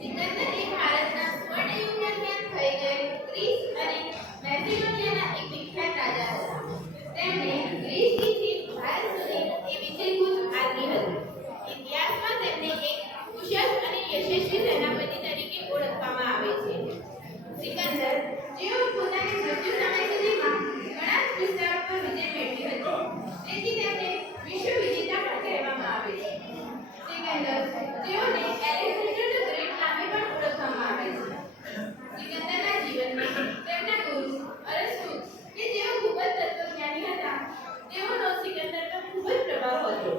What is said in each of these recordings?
સિકંદર એ ભારતના સ્વર્ણયુગ દરમિયાન થઈ ગયેલ ગ્રીસ અને મેસિડોનિયાના એક વિખ્યાત રાજા હતા. તેમણે ગ્રીસથી ભારત સુધી એ વિજયકૂચ આદરી હતી. ઇતિહાસમાં તેમને એક કુશળ અને યશસ્વી સેનાપતિ તરીકે ઓળખવામાં આવે છે. સિકંદર જેઓ પોતાની મૃત્યુ સમય સુધીમાં ઘણા વિસ્તારો પર વિજય મેળવી હતી, તેથી તેમને વિશ્વ વિજેતા પણ કહેવામાં આવે છે. સિકંદર જેઓને એલેક્ઝાન્ડર ધ ગ્રેટ નામે પણ ઓળખવામાં આવે છે. સિકંદરના જીવનમાં તેમના ગુરુ અરસ્તુ કે જેઓ ખૂબ જ તત્વજ્ઞાની હતા, તેઓનો સિકંદર પર ખૂબ જ પ્રભાવ હતો.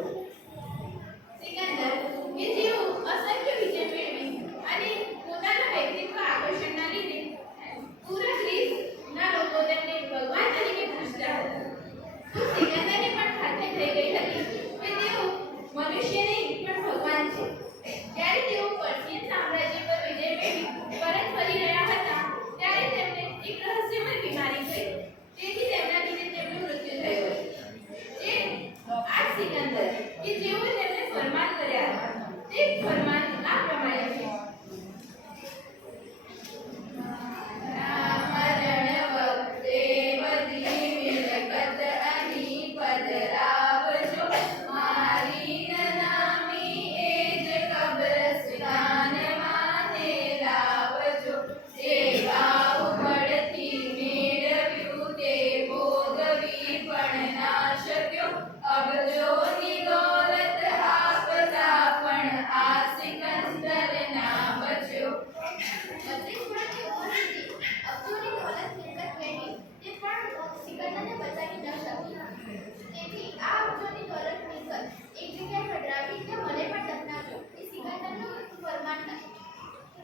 સિકંદર કે જેઓ અસંખ્ય વિજય મેળવી અને પોતાના વ્યક્તિત્વ આકર્ષણના લીધે પૂરા ગ્રીસના લોકો તેમને ભગવાન તરીકે પૂજતા હતા. તો સિકંદરને પણ ખાતરી થઈ ગઈ હતી કે તેઓ મનુષ્ય નહીં પણ ભગવાન છે. જ્યારે તેઓ પર્શિયન સામ્રાજ્ય પર વિજય મેળવી પરત ફરી રહ્યા હતા, ત્યારે તેમને એક રહસ્યમય બીમારી થઈ. તેથી તેમના લીધે તેમનું મૃત્યુ થયું. જે આ સિકંદર કે જેઓ તેમને ફરમાન કર્યા હતા, તે ફરમાન આ પ્રમાણે છે: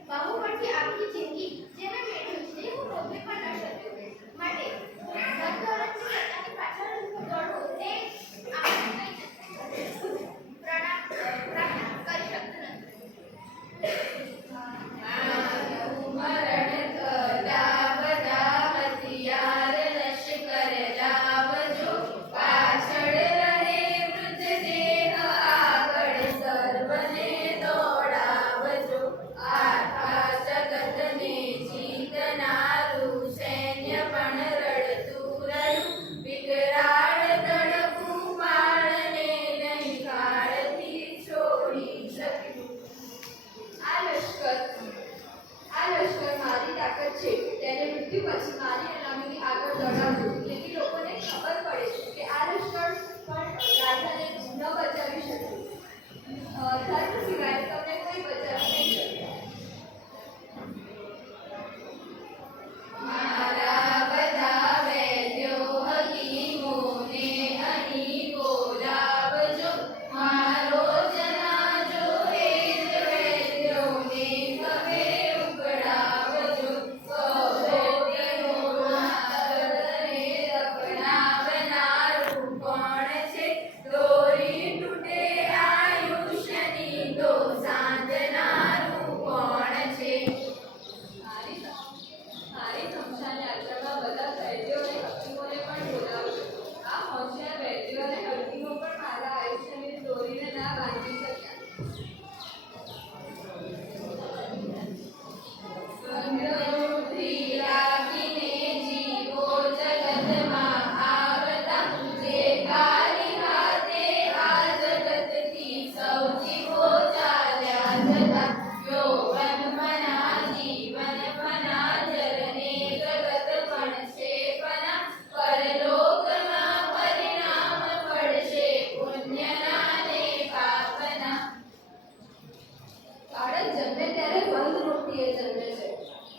બાહુબળથી આખી જિંદગી જે મેં મેળવ્યું છે હું ભોગવી પણ ન શક્યો. માટે ધન-દોલતની સત્તાની પાછળ દોડવું તે આપણે પ્રાપ્ત કરી શકતું નથી. તેને મૃત્યુ પછી મારી અનામીની આગળ દોડાવવું, જેથી લોકોને ખબર પડે કે આ લશ્કર પણ રાજાને ન બચાવી શકે. ધર્મ સિવાય તમને કોઈ બચાવી નહીં શકે. મારા બધા વૈદ્યો હકીમોને અહીં બોલાવજો, મારો જનાજો એ જ વૈદ્યોને હવે ઉકળાવજો.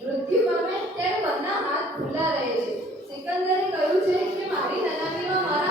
મૃત્યુ પામે ત્યારે બંને હાથ ખુલ્લા રહે છે. સિકંદરે કહ્યું છે કે મારી નનામીમાં મારા